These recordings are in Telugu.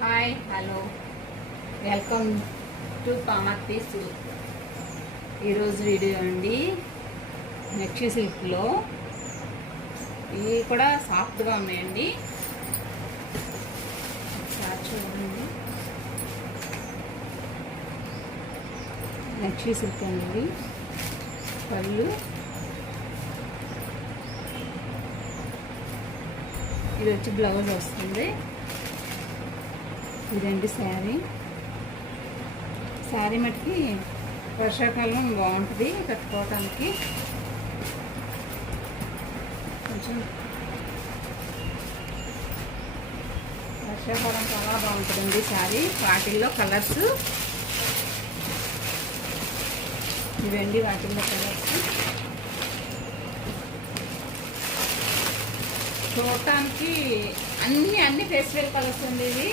Hi hello welcome to Kamakshi silk. ఈరోజు వీడియో అండి నక్షి సిల్క్లో ఇవి కూడా సాఫ్ట్గా ఉన్నాయండి. ఒకసారి చూడండి, నక్షి సిల్క్ అండి. పళ్ళు ఇది వచ్చి బ్లౌజ్ వస్తుంది. ఇదండి శారీ మట్టుకి వర్షాకాలం బాగుంటుంది కట్టుకోవటానికి. కొంచెం వర్షాకాలం చాలా బాగుంటుందండి శారీ. వాటిల్లో కలర్స్ ఇవండి, వాటిల్లో కలర్స్ చూడటానికి అన్ని ఫెస్టివల్ కలర్స్ ఉండేవి.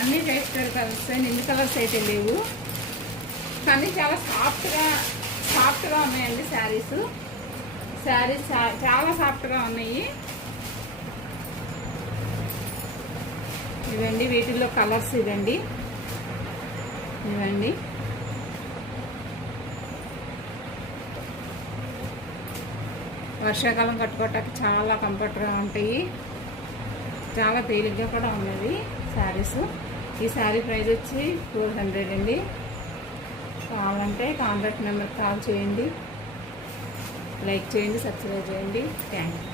అన్ని ఫెస్టివల్ కలర్స్, ఎన్ని కలర్స్ అయితే లేవు, కానీ చాలా సాఫ్ట్గా ఉన్నాయండి శారీస్ చాలా సాఫ్ట్గా ఉన్నాయి. ఇవండి వీటిల్లో కలర్స్ ఇవండి. వర్షాకాలం కట్టుకోవటానికి చాలా కంఫర్ట్గా ఉంటాయి, చాలా తేలిగ్గా కూడా ఉన్నది శారీస్. ఈ శారీ ప్రైస్ వచ్చి 400 అండి. కావాలంటే కాంటాక్ట్ నెంబర్కి కాల్ చేయండి, లైక్ చేయండి, సబ్స్క్రైబ్ చేయండి. Thank you.